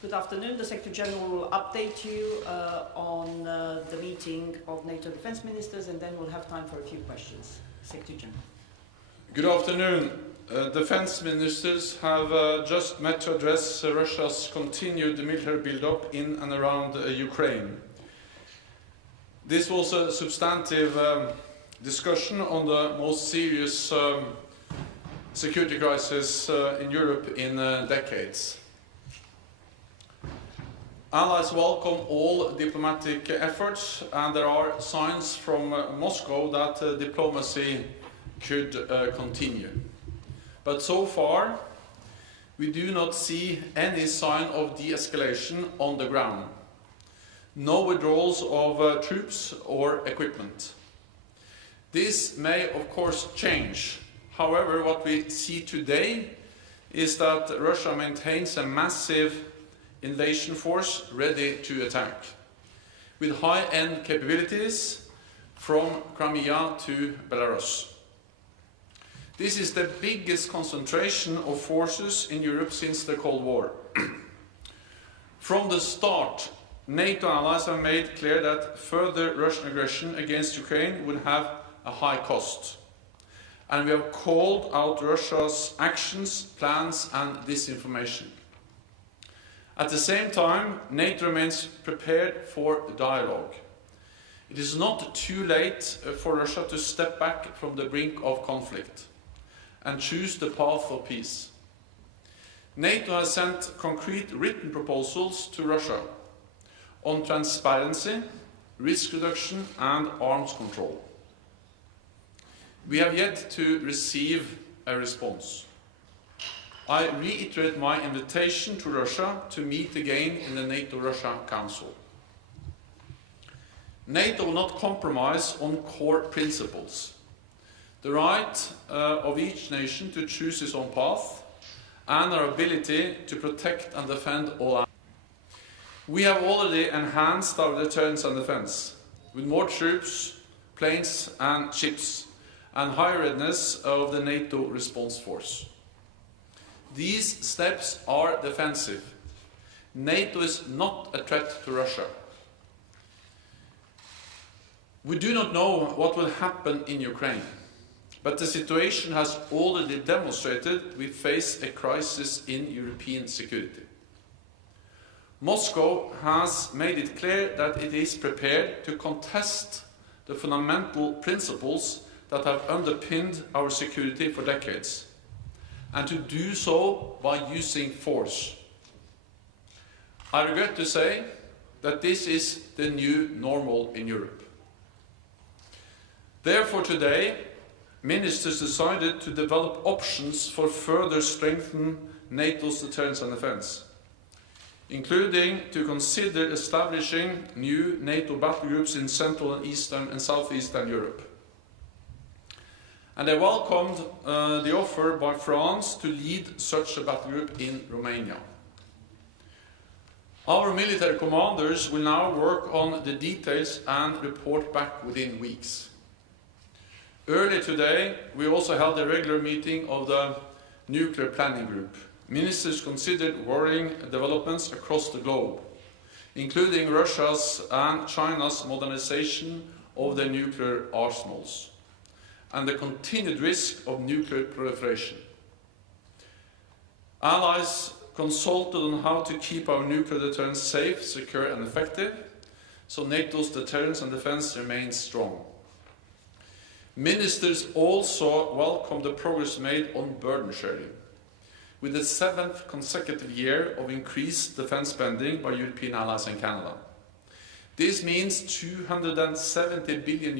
Good afternoon. The Secretary General will update you on the meeting of NATO defense ministers, and then we'll have time for a few questions. Secretary General. Good afternoon. Defense ministers have just met to address Russia's continued military build-up in and around Ukraine. This was a substantive discussion on the most serious security crisis in Europe in decades. Allies welcome all diplomatic efforts, and there are signs from Moscow that diplomacy could continue. But so far, we do not see any sign of de-escalation on the ground. No withdrawals of troops or equipment. This may, of course, change. However, what we see today is that Russia maintains a massive invasion force ready to attack, with high-end capabilities from Crimea to Belarus. This is the biggest concentration of forces in Europe since the Cold War. From the start, NATO allies have made clear that further Russian aggression against Ukraine would have a high cost. And we have called out Russia's actions, plans and disinformation. At the same time, NATO remains prepared for dialogue. It is not too late for Russia to step back from the brink of conflict and choose the path of peace. NATO has sent concrete written proposals to Russia on transparency, risk reduction and arms control. We have yet to receive a response. I reiterate my invitation to Russia to meet again in the NATO-Russia Council. NATO will not compromise on core principles. The right of each nation to choose its own path and our ability to protect and defend all allies. We have already enhanced our deterrence and defense with more troops, planes and ships and higher readiness of the NATO response force. These steps are defensive. NATO is not a threat to Russia. We do not know what will happen in Ukraine, but the situation has already demonstrated we face a crisis in European security. Moscow has made it clear that it is prepared to contest the fundamental principles that have underpinned our security for decades, and to do so by using force. I regret to say that this is the new normal in Europe. Therefore today, ministers decided to develop options for further strengthen NATO's deterrence and defense, including to consider establishing new NATO battle groups in Central and Eastern and Southeastern Europe. And they welcomed the offer by France to lead such a battle group in Romania. Our military commanders will now work on the details and report back within weeks. Earlier today, we also held a regular meeting of the Nuclear Planning Group. Ministers considered worrying developments across the globe, including Russia's and China's modernization of their nuclear arsenals, and the continued risk of nuclear proliferation. Allies consulted on how to keep our nuclear deterrence safe, secure and effective, so NATO's deterrence and defense remains strong. Ministers also welcomed the progress made on burden sharing, with the 7th consecutive year of increased defense spending by European allies and Canada. This means $270 billion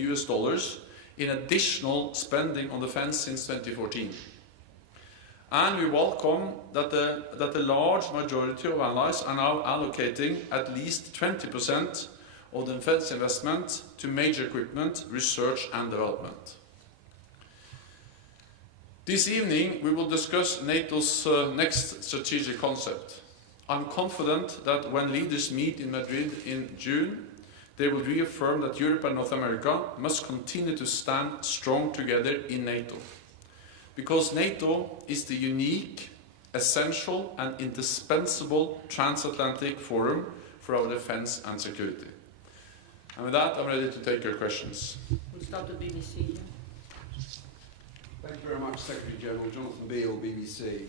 in additional spending on defense since 2014. And we welcome that the large majority of allies are now allocating at least 20% of the defense investment to major equipment, research and development. This evening we will discuss NATO's next strategic concept. I'm confident that when leaders meet in Madrid in June, they will reaffirm that Europe and North America must continue to stand strong together in NATO. Because NATO is the unique, essential and indispensable transatlantic forum for our defense and security. And with that, I'm ready to take your questions. We'll start with BBC. Thank you very much, Secretary General. Jonathan Beale, BBC.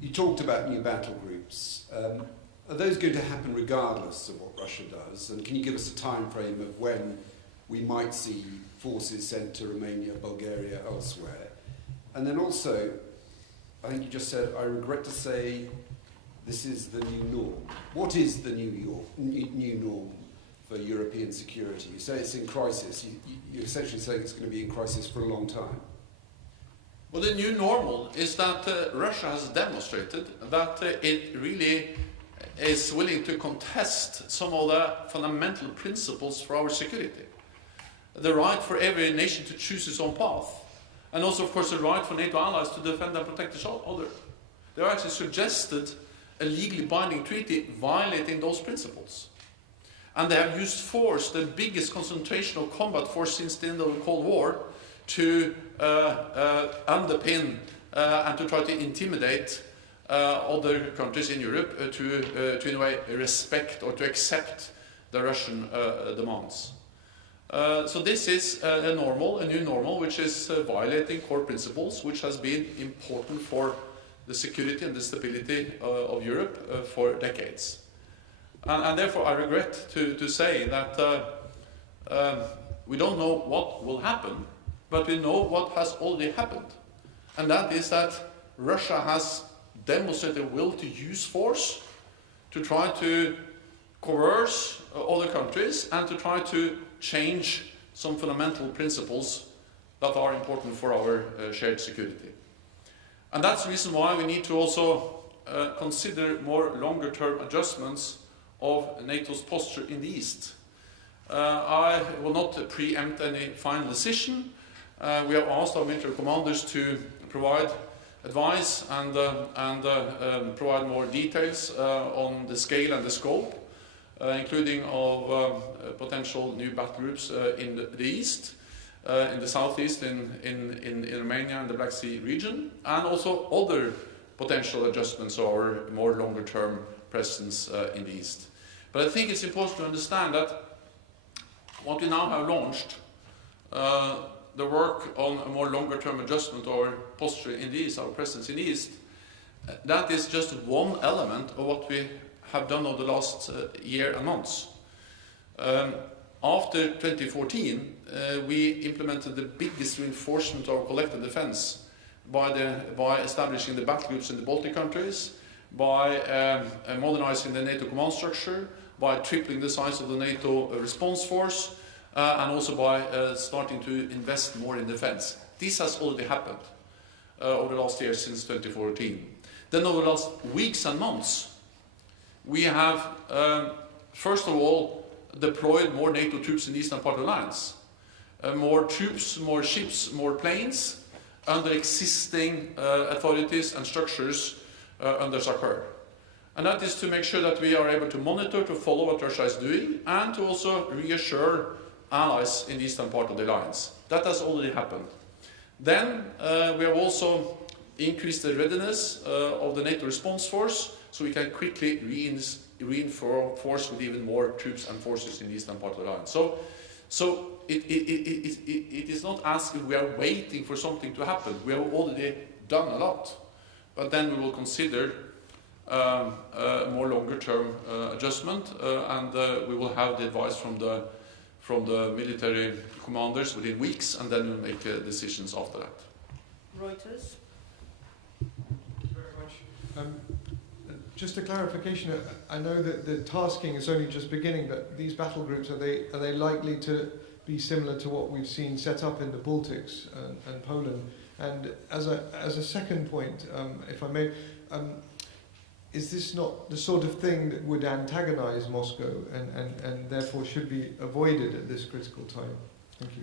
You talked about new battle groups. Are those going to happen regardless of what Russia does? And can you give us a time frame of when we might see forces sent to Romania, Bulgaria, elsewhere? And then also, I think you just said, I regret to say, this is the new norm. What is the new norm for European security? You say it's in crisis. You're essentially saying it's going to be in crisis for a long time. Well, the new normal is that Russia has demonstrated that it really is willing to contest some of the fundamental principles for our security. The right for every nation to choose its own path. And also, of course, the right for NATO allies to defend and protect each other. They actually suggested a legally binding treaty violating those principles. And they have used force, the biggest concentration of combat force since the end of the Cold War, to underpin and to try to intimidate other countries in Europe to in a way respect or to accept the Russian demands. So this is a new normal, which is violating core principles, which has been important for the security and the stability of Europe for decades. And therefore I regret to say that we don't know what will happen, but we know what has already happened. And that is that Russia has demonstrated a will to use force to try to coerce other countries and to try to change some fundamental principles that are important for our shared security. And that's the reason why we need to also consider more longer-term adjustments of NATO's posture in the East. I will not preempt any final decision. We have asked our military commanders to provide advice and provide more details on the scale and the scope, including of potential new battle groups in the East, in the Southeast, in Romania and the Black Sea region, and also other potential adjustments or more longer-term presence in the East. But I think it's important to understand that what we now have launched, the work on a more longer-term adjustment of our posture in the East, our presence in the East, that is just one element of what we have done over the last year and months. After 2014, we implemented the biggest reinforcement of our collective defense by establishing the battle groups in the Baltic countries, by modernizing the NATO command structure, by tripling the size of the NATO response force, and also by starting to invest more in defense. This has already happened over the last year since 2014. Then over the last weeks and months, we have, first of all, deployed more NATO troops in the eastern part of the alliance. More troops, more ships, more planes under existing authorities and structures under SACEUR. And that is to make sure that we are able to monitor, to follow what Russia is doing, and to also reassure allies in the eastern part of the alliance. That has already happened. Then we have also increased the readiness of the NATO response force, so we can quickly reinforce with even more troops and forces in the eastern part of the alliance. So it is not as if we are waiting for something to happen. We have already done a lot. But then we will consider a more longer-term adjustment, and we will have the advice from the military commanders within weeks, and then we'll make decisions after that. Reuters. Thank you very much. Just a clarification. I know that the tasking is only just beginning, but these battle groups, are they likely to be similar to what we've seen set up in the Baltics and Poland? And as a second point, if I may, is this not the sort of thing that would antagonize Moscow and therefore should be avoided at this critical time? Thank you.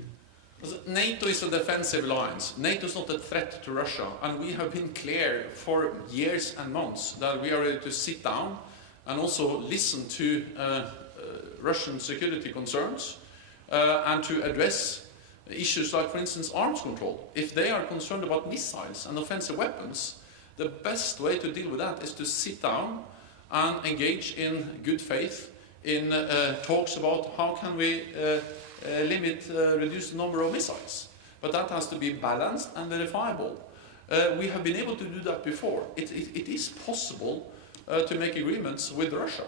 NATO is a defensive alliance. NATO is not a threat to Russia, and we have been clear for years and months that we are ready to sit down and also listen to Russian security concerns and to address issues like, for instance, arms control. If they are concerned about missiles and offensive weapons, the best way to deal with that is to sit down and engage in good faith in talks about how can we reduce the number of missiles. But that has to be balanced and verifiable. We have been able to do that before. It is possible to make agreements with Russia,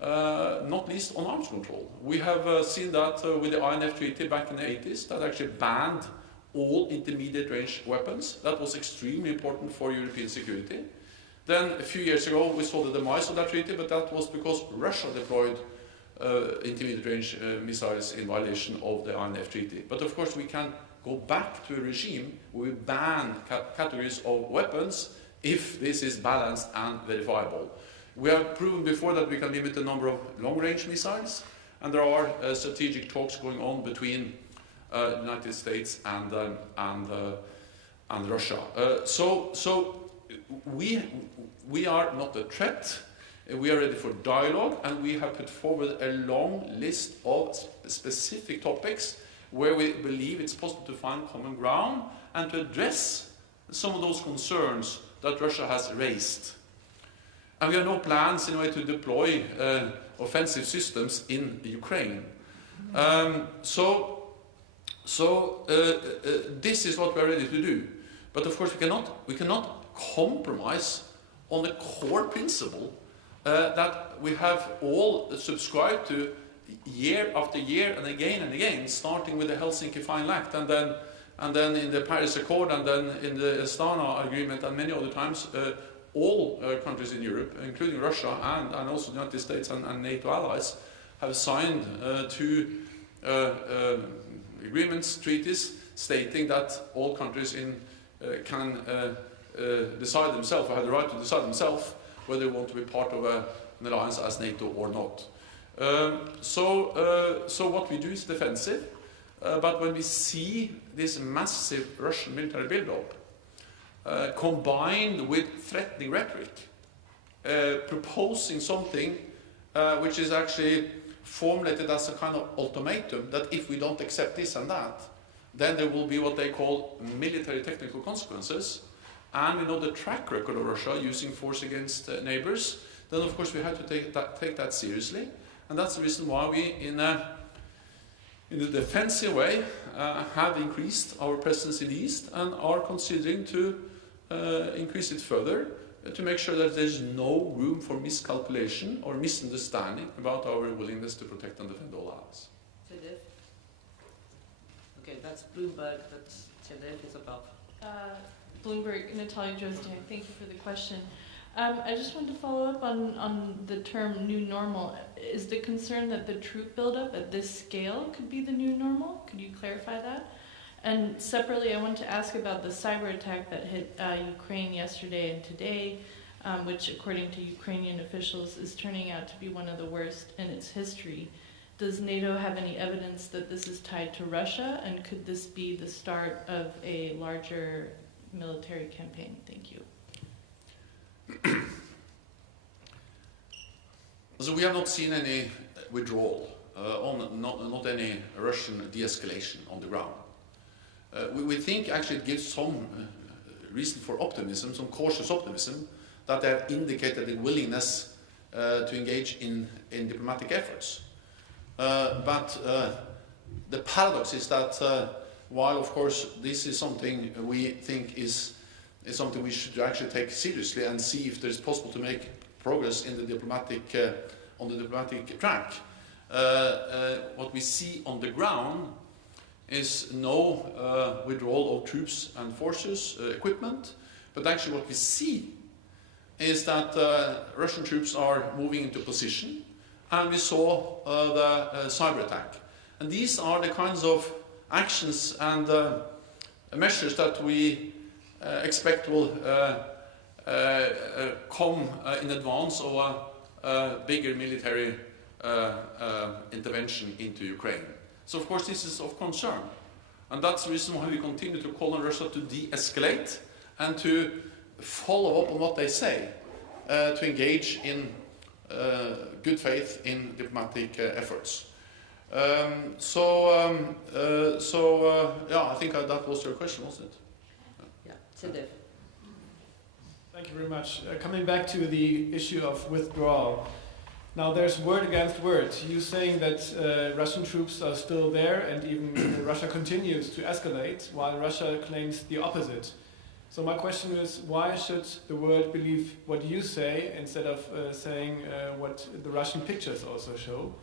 not least on arms control. We have seen that with the INF Treaty back in the 80s, that actually banned all intermediate range weapons. That was extremely important for European security. Then a few years ago we saw the demise of that treaty, but that was because Russia deployed intermediate range missiles in violation of the INF Treaty. But of course we can go back to a regime where we ban categories of weapons if this is balanced and verifiable. We have proven before that we can limit the number of long-range missiles, and there are strategic talks going on between the United States and Russia. So we are not a threat. We are ready for dialogue, and we have put forward a long list of specific topics where we believe it's possible to find common ground and to address some of those concerns that Russia has raised. And we have no plans in a way to deploy offensive systems in Ukraine. This is what we are ready to do. But of course we cannot compromise on the core principle that we have all subscribed to year after year and again, starting with the Helsinki Final Act, and then in the Paris Accord, and then in the Astana Agreement, and many other times, all countries in Europe, including Russia and also the United States and NATO allies, have signed two agreements, treaties, stating that all countries can decide themselves, or have the right to decide themselves, whether they want to be part of an alliance as NATO or not. So what we do is defensive, but when we see this massive Russian military build-up, combined with threatening rhetoric, proposing something which is actually formulated as a kind of ultimatum, that if we don't accept this and that, then there will be what they call military technical consequences. And we know the track record of Russia using force against neighbors, then of course we have to take that seriously. And that's the reason why we, in a defensive way, have increased our presence in the East and are considering to increase it further to make sure that there's no room for miscalculation or misunderstanding about our willingness to protect and defend all allies. Okay, that's Bloomberg, that's is above. Bloomberg, Natalia Drozdiak, thank you for the question. I just wanted to follow up on the term new normal. Is the concern that the troop buildup at this scale could be the new normal? Could you clarify that? And separately, I want to ask about the cyber attack that hit Ukraine yesterday and today, which according to Ukrainian officials is turning out to be one of the worst in its history. Does NATO have any evidence that this is tied to Russia, and could this be the start of a larger military campaign? Thank you. So we have not seen any withdrawal, not any Russian de-escalation on the ground. We think actually it gives some reason for optimism, some cautious optimism, that they have indicated a willingness to engage in diplomatic efforts. But the paradox is that while of course this is something we think is something we should actually take seriously and see if it is possible to make progress in the diplomatic on the diplomatic track, what we see on the ground is no withdrawal of troops and forces, equipment, but actually what we see is that Russian troops are moving into position, and we saw the cyber attack. And these are the kinds of actions and measures that we expect will come in advance of a bigger military intervention into Ukraine. So of course this is of concern. And that's the reason why we continue to call on Russia to de-escalate and to follow up on what they say, to engage in good faith in diplomatic efforts. Yeah, I think that was your question, wasn't it? Yeah, Sedef. Thank you very much. Coming back to the issue of withdrawal. Now there's word against word. You saying that Russian troops are still there and even Russia continues to escalate while Russia claims the opposite. So my question is, why should the world believe what you say instead of saying what the Russian pictures also show?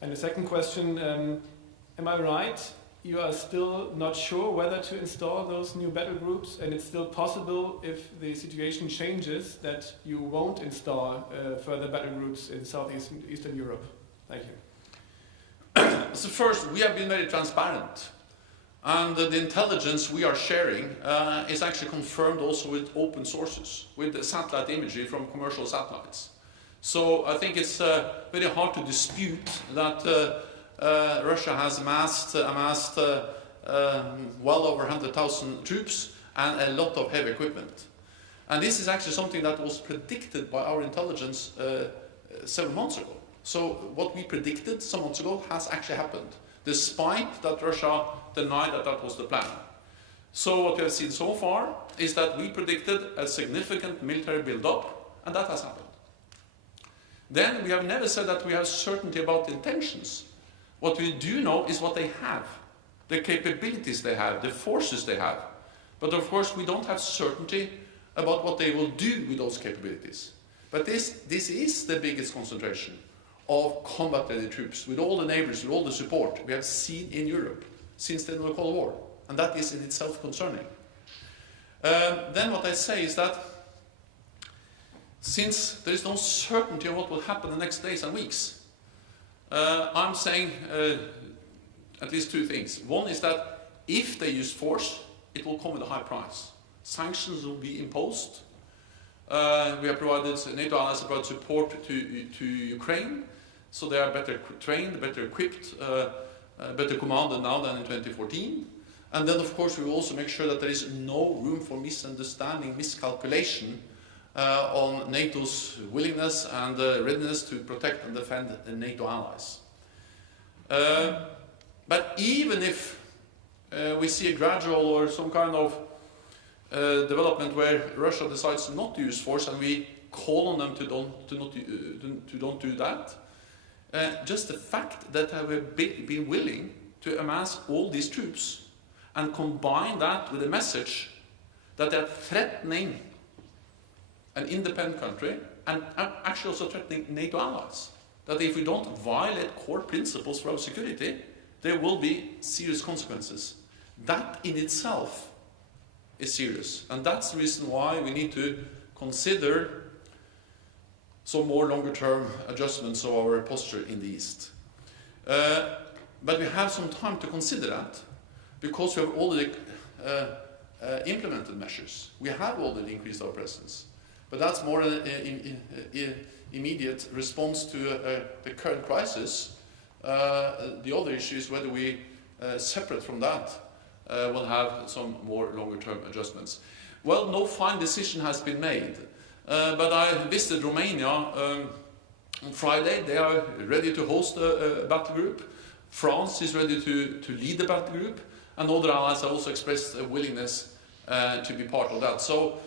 And the second question, am I right? You are still not sure whether to install those new battle groups, and it's still possible if the situation changes that you won't install further battle groups in Eastern Europe. Thank you. So first, we have been very transparent. And the intelligence we are sharing is actually confirmed also with open sources, with the satellite imagery from commercial satellites. So I think it's very hard to dispute that Russia has amassed well over 100,000 troops and a lot of heavy equipment. And this is actually something that was predicted by our intelligence several months ago. So what we predicted some months ago has actually happened, despite that Russia denied that that was the plan. So what we have seen so far is that we predicted a significant military build-up, and that has happened. Then we have never said that we have certainty about the intentions. What we do know is what they have, the capabilities they have, the forces they have. But of course we don't have certainty about what they will do with those capabilities. But this is the biggest concentration of combat-ready troops, with all the neighbors, with all the support we have seen in Europe since the end of the Cold War. And that is in itself concerning. Then what I say is that since there is no certainty of what will happen the next days and weeks, I'm saying at least two things. One is that if they use force, it will come with a high price. Sanctions will be imposed. We have provided, NATO allies have provided support to Ukraine, so they are better trained, better equipped, better commanded now than in 2014. And then of course we will also make sure that there is no room for misunderstanding, miscalculation on NATO's willingness and readiness to protect and defend the NATO allies. But even if we see a gradual or some kind of development where Russia decides not to use force and we call on them to don't do that, just the fact that they have been willing to amass all these troops and combine that with a message that they are threatening an independent country and actually also threatening NATO allies. That if we don't violate core principles for our security, there will be serious consequences. That in itself is serious. And that's the reason why we need to consider some more longer-term adjustments of our posture in the East. But we have some time to consider that, because we have already implemented measures. We have already increased our presence. But that's more an immediate response to the current crisis. The other issue is whether we, separate from that, will have some more longer-term adjustments. Well, no final decision has been made. But I visited Romania on Friday. They are ready to host a battle group. France is ready to lead the battle group. And other allies have also expressed a willingness to be part of that. So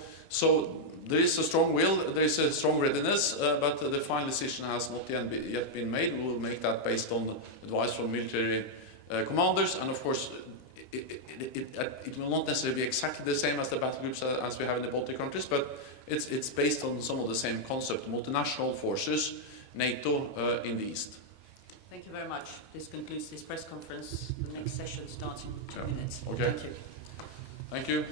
there is a strong will, there is a strong readiness, but the final decision has not yet been made. We will make that based on advice from military commanders, and of course it will not necessarily be exactly the same as the battle groups as we have in the Baltic countries, but it's based on some of the same concept, multinational forces, NATO in the East. Thank you very much. This concludes this press conference. The next session starts in 2 minutes. Okay. Thank you. Thank you.